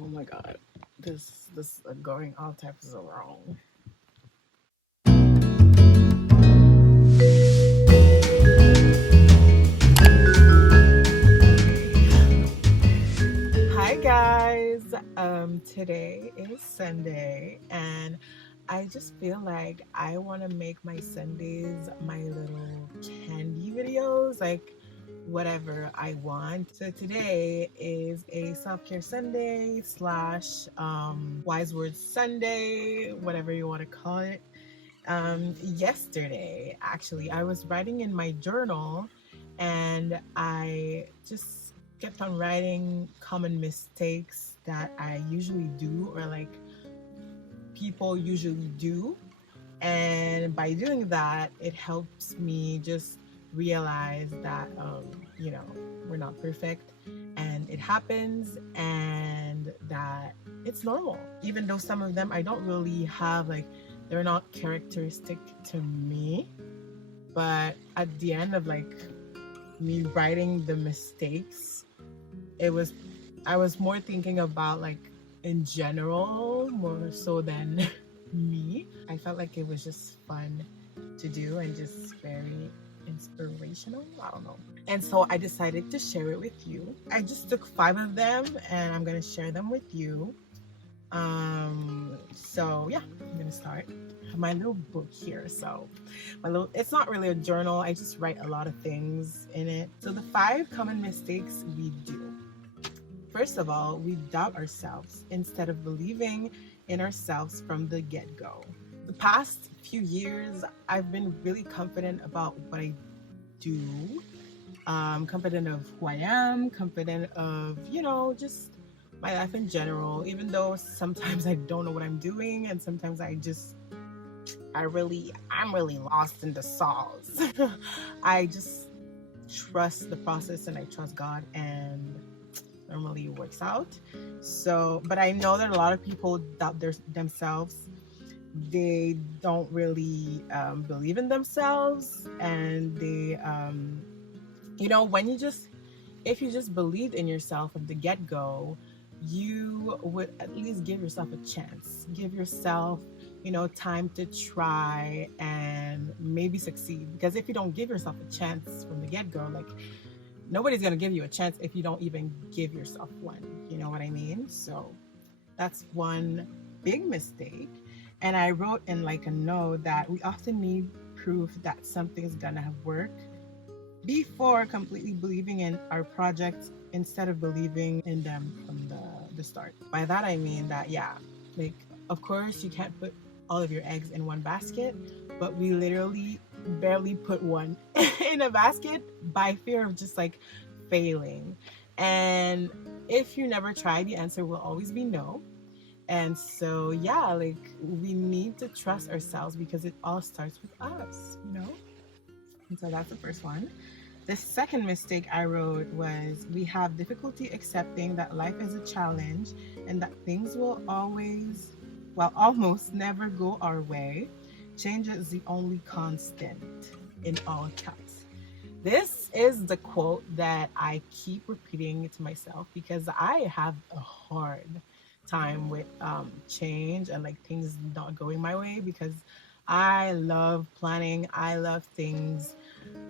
Oh my god, this going all types of wrong. Hi guys. Today is Sunday, and I just feel like I want to make my Sundays my little candy videos, like whatever I want. So today is a self-care Sunday slash wise words Sunday, whatever you want to call it. Yesterday, actually, I was writing in my journal, and I just kept on writing common mistakes that I usually do, or like people usually do. And by doing that, it helps me just realize that, you know, we're not perfect and it happens, and that it's normal. Even though some of them I don't really have, like, they're not characteristic to me. But at the end of like me writing the mistakes, it was, I was more thinking about like in general more so than me. I felt like it was just fun to do and just very inspirational. I don't know. And so I decided to share it with you. I just took 5 of them and I'm gonna share them with you. So yeah, I'm gonna start. I have my little book here. So it's not really a journal. I just write a lot of things in it. So the 5 common mistakes we do. First of all, we doubt ourselves instead of believing in ourselves from the get-go. The past few years, I've been really confident about what I do, confident of who I am, confident of, you know, just my life in general, even though sometimes I don't know what I'm doing, and sometimes I'm really lost in the sauce. I just trust the process and I trust God, and normally it works out. So, but I know that a lot of people doubt themselves. They don't really believe in themselves, and they, you know, when you just, if you just believed in yourself from the get-go, you would at least give yourself a chance. Give yourself, you know, time to try and maybe succeed. Because if you don't give yourself a chance from the get-go, like, nobody's gonna give you a chance if you don't even give yourself one. You know what I mean? So that's one big mistake. And I wrote in like a note that we often need proof that something's gonna work before completely believing in our projects instead of believing in them from the start. By that I mean that, yeah, like, of course you can't put all of your eggs in one basket, but we literally barely put one in a basket by fear of just like failing. And if you never try, the answer will always be no. And so, yeah, like, we need to trust ourselves because it all starts with us, you know? And so that's the first one. The second mistake I wrote was we have difficulty accepting that life is a challenge and that things will always, well, almost never go our way. Change is the only constant, in all caps. This is the quote that I keep repeating to myself because I have a hard time with change and like things not going my way, because I love planning. I love things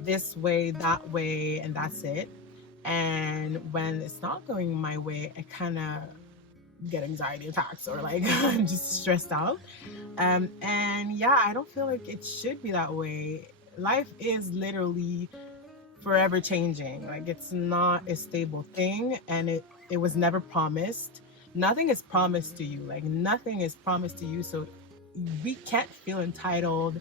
this way, that way, and that's it. And when it's not going my way, I kind of get anxiety attacks, or like I'm just stressed out. And yeah, I don't feel like it should be that way. Life is literally forever changing. Like, it's not a stable thing, and it was never promised. Nothing is promised to you. Like, nothing is promised to you. So we can't feel entitled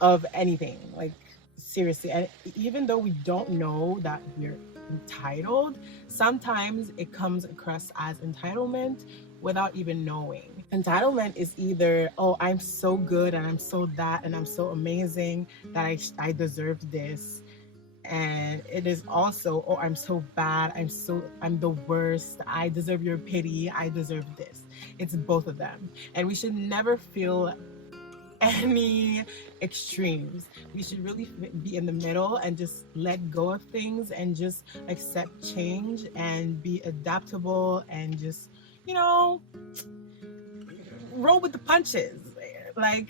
of anything. Like, seriously. And even though we don't know that we're entitled, sometimes it comes across as entitlement without even knowing. Entitlement is either, oh, I'm so good and I'm so that and I'm so amazing that I deserve this. And it is also, oh, I'm so bad, I'm the worst, I deserve your pity, I deserve this. It's both of them. And we should never feel any extremes. We should really be in the middle and just let go of things and just accept change and be adaptable and just, you know, roll with the punches. Like,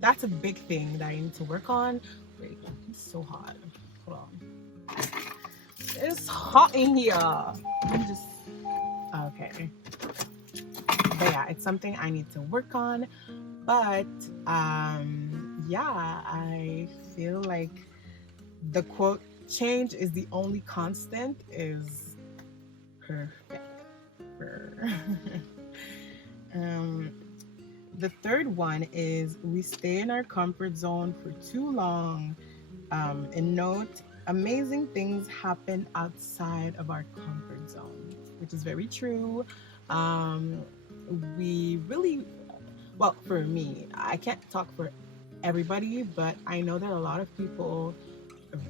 that's a big thing that I need to work on. Wait, it's so hot. Hold on. It's hot in here. I'm just, okay. But yeah, it's something I need to work on. But yeah, I feel like the quote, change is the only constant, is perfect. The third one is, we stay in our comfort zone for too long. And note, amazing things happen outside of our comfort zone, which is very true. We really, well, for me, I can't talk for everybody, but I know that a lot of people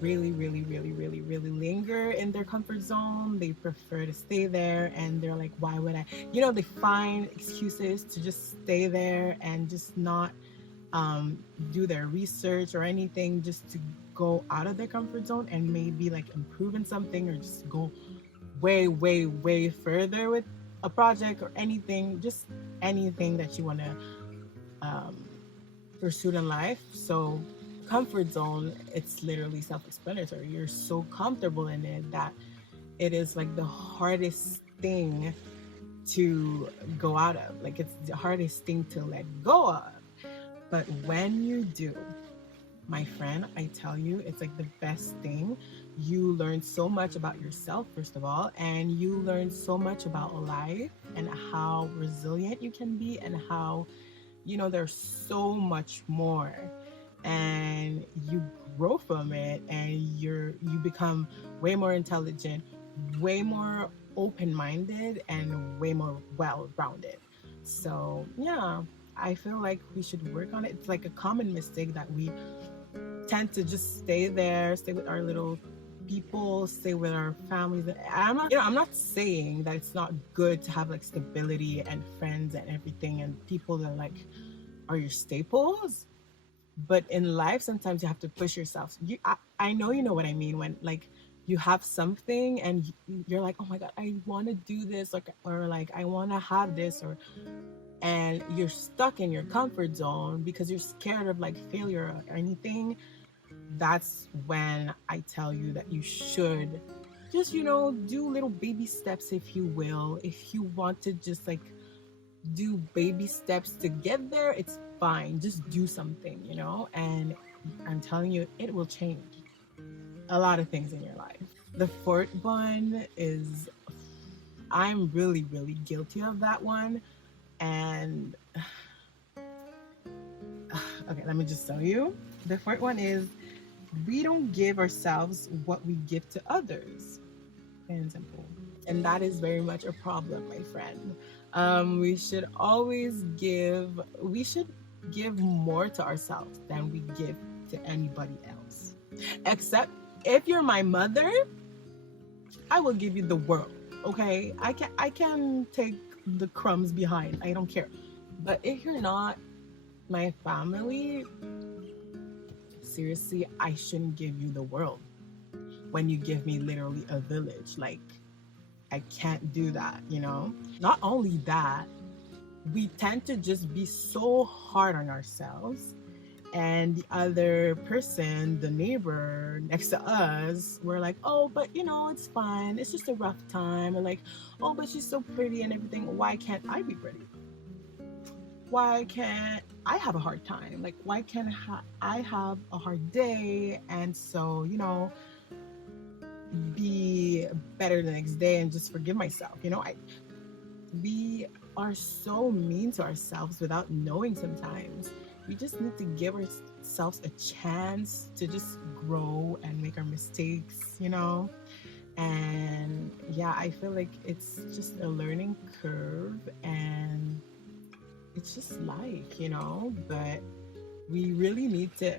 really linger in their comfort zone. They prefer to stay there, and they're like, why would I, you know, they find excuses to just stay there and just not do their research or anything, just to go out of their comfort zone and maybe like improve in something, or just go way further with a project or anything, just anything that you want to pursue in life. So comfort zone, it's literally self-explanatory. You're so comfortable in it that it is like the hardest thing to go out of. Like, it's the hardest thing to let go of. But when you do, my friend, I tell you, it's like the best thing. You learn so much about yourself, first of all, and you learn so much about life and how resilient you can be, and how, you know, there's so much more, and you grow from it, and you become way more intelligent, way more open-minded, and way more well-rounded. So yeah, I feel like we should work on it. It's like a common mistake that we tend to just stay there, stay with our little people, stay with our families. I'm not saying that it's not good to have like stability and friends and everything and people that like are your staples. But in life, sometimes you have to push yourself. I know you know what I mean, when like you have something and you're like, oh my God, I want to do this, or like I want to have this, and you're stuck in your comfort zone because you're scared of like failure or anything. That's when I tell you that you should just, you know, do little baby steps, if you will. If you want to just like do baby steps to get there, it's fine. Just do something, you know, and I'm telling you, it will change a lot of things in your life. The fourth one is, I'm really guilty of that one. And okay, let me just tell you. The fourth one is, we don't give ourselves what we give to others. Plain and simple. And that is very much a problem, my friend. We should give more to ourselves than we give to anybody else. Except if you're my mother, I will give you the world, okay? I can take the crumbs behind. I don't care. But if you're not my family, seriously, I shouldn't give you the world when you give me literally a village. Like, I can't do that, you know? Not only that, we tend to just be so hard on ourselves, and the other person, the neighbor next to us, we're like, oh, but you know, it's fine, it's just a rough time. Or like, oh, but she's so pretty and everything, why can't I be pretty? Why can't I have a hard time? Like, why can't I have a hard day, and so, you know, be better the next day and just forgive myself? You know, we are so mean to ourselves without knowing sometimes. We just need to give ourselves a chance to just grow and make our mistakes, you know? And yeah, I feel like it's just a learning curve, and it's just life, you know? But we really need to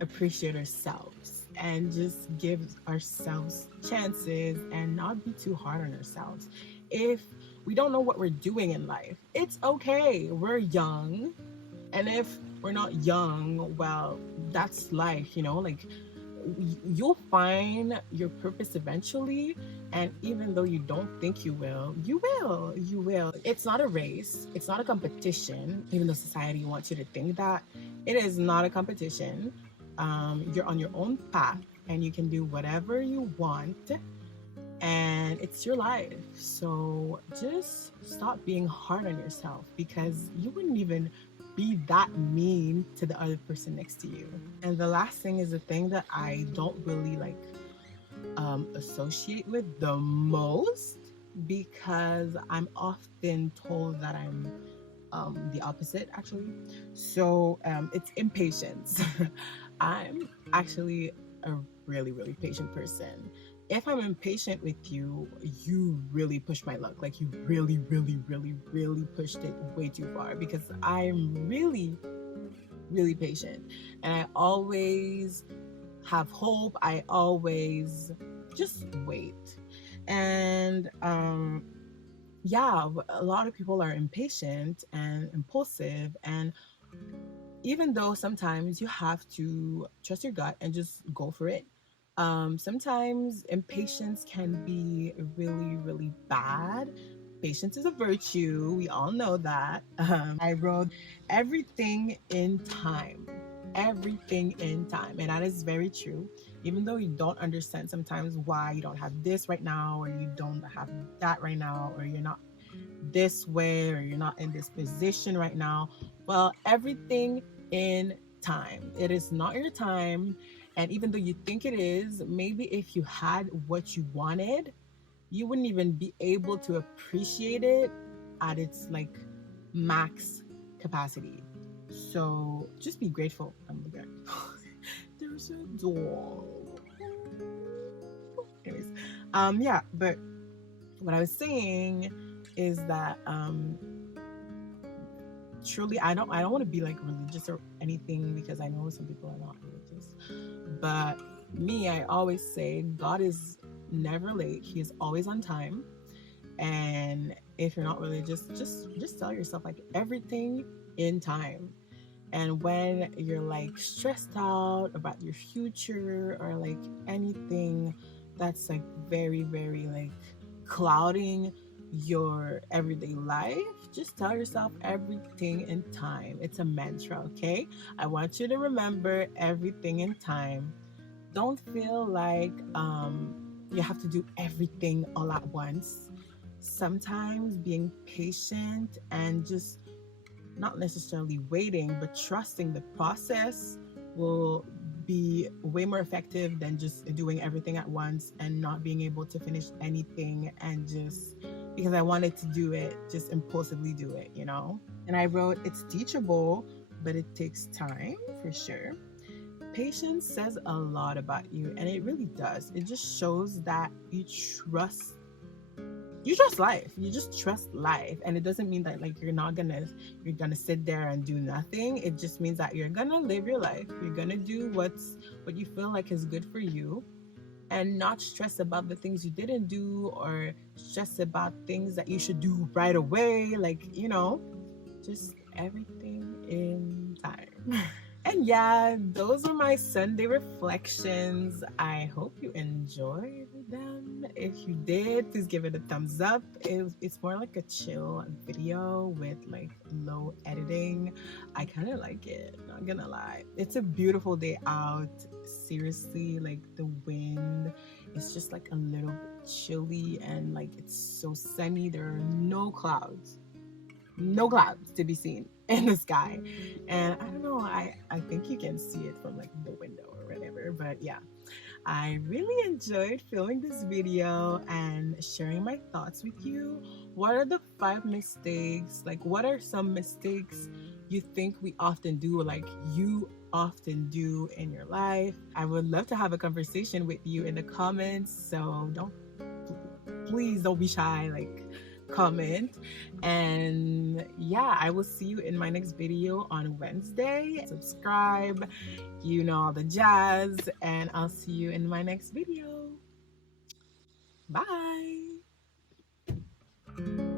appreciate ourselves and just give ourselves chances and not be too hard on ourselves. if we don't know what we're doing in life, it's okay. We're young. And if we're not young, well, that's life, you know, like you'll find your purpose eventually. And even though you don't think you will, you will. It's not a race, it's not a competition, even though society wants you to think that. It is not a competition. You're on your own path and you can do whatever you want, and it's your life. So just stop being hard on yourself, because you wouldn't even be that mean to the other person next to you. And the last thing is the thing that I don't really like associate with the most, because I'm often told that I'm the opposite actually. So it's impatience. I'm actually a really, really patient person. If I'm impatient with you, you really push my luck. Like you really, really, really, really pushed it way too far, because I'm really, really patient. And I always have hope. I always just wait. And yeah, a lot of people are impatient and impulsive, and even though sometimes you have to trust your gut and just go for it, sometimes impatience can be really, really bad. Patience is a virtue. We all know that. I wrote everything in time. Everything in time. And that is very true. Even though you don't understand sometimes why you don't have this right now, or you don't have that right now, or you're not this way, or you're not in this position right now. Well, everything in time. It is not your time. And even though you think it is, maybe if you had what you wanted, you wouldn't even be able to appreciate it at its like max capacity. So just be grateful. I'm the guy. There's a dog. Anyways, yeah, but what I was saying is that truly I don't want to be like religious or anything, because I know some people are not religious. But me, I always say God is never late. He is always on time. And if you're not religious, just tell yourself like everything in time. And when you're like stressed out about your future, or like anything that's like very, very like clouding your everyday life, just tell yourself everything in time. It's a mantra, okay? I want you to remember everything in time. Don't feel like you have to do everything all at once. Sometimes being patient and just not necessarily waiting, but trusting the process will be way more effective than just doing everything at once and not being able to finish anything, and just because I wanted to do it, just impulsively do it, you know? And I wrote, it's teachable, but it takes time for sure. Patience says a lot about you, and it really does. It just shows that you trust life. You just trust life. And it doesn't mean that like you're gonna sit there and do nothing. It just means that you're gonna live your life. You're gonna do what you feel like is good for you, and not stress about the things you didn't do, or stress about things that you should do right away. Like, you know, just everything in time. And yeah, those are my Sunday reflections. I hope you enjoyed them. If you did, please give it a thumbs up. It's more like a chill video with like low editing. I kind of like it, not gonna lie. It's a beautiful day out. Seriously, like the wind is just like a little bit chilly, and like it's so sunny. There are no clouds to be seen in the sky. And I don't know, I think you can see it from like the window or whatever. But yeah, I really enjoyed filming this video and sharing my thoughts with you. What are the 5 mistakes, like what are some mistakes you think we often do, like you often do in your life? I would love to have a conversation with you in the comments, so please don't be shy, like comment. And yeah, I will see you in my next video on Wednesday. Subscribe, you know, all the jazz, and I'll see you in my next video. Bye. you.